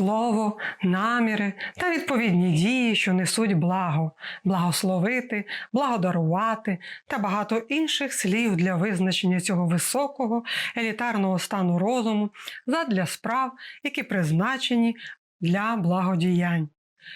слово, наміри та відповідні дії, що несуть благо, благословити, благодарувати та багато інших слів для визначення цього високого елітарного стану розуму задля справ, які призначені для благодіянь.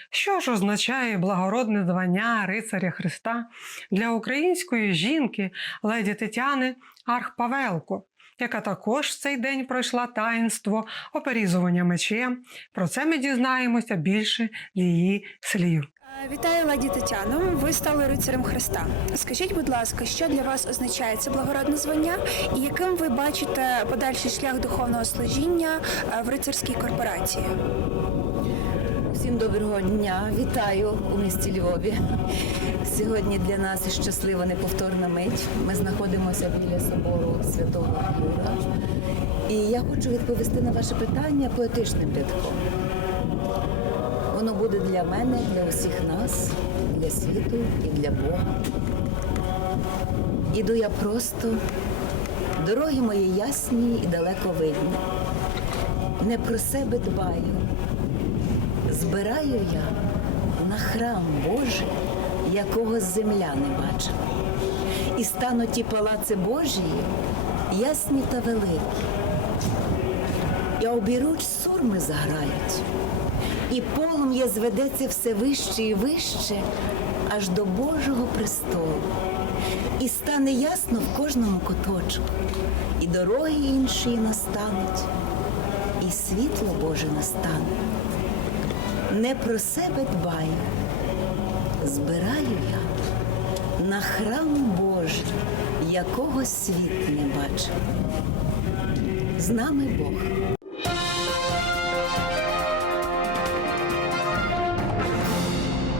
Що ж означає благородне звання рицаря Христа для української жінки леді Тетяни Архпавелко, яка також в цей день пройшла таїнство оперізування мечем. Про це ми дізнаємося більше з її слів. Е, Вітаю, леді Тетяно. Ви стали рицарем Христа. Скажіть, будь ласка, що для вас означає це благородне звання, і яким ви бачите подальший шлях духовного служіння е, в рицарській корпорації? Всім доброго дня, вітаю у місті Львові. Сьогодні для нас щаслива неповторна мить. Ми знаходимося біля собору Святого. І я хочу відповісти на ваше питання поетичним рядком. Воно буде для мене, для усіх нас, для світу і для Бога. Іду я просто, дороги мої ясні і далеко видні. Не про себе дбаю, збираю я на храм Божий, якого земля не бачила. І стануть ті палаци Божі, ясні та великі. І обіруч сурми заграють, і полум'я зведеться все вище і вище, аж до Божого престолу. І стане ясно в кожному куточку, і дороги інші настануть, і світло Боже настане не про себе дбаю, збираю я на храм Божий, якого світ не бачив. З нами Бог.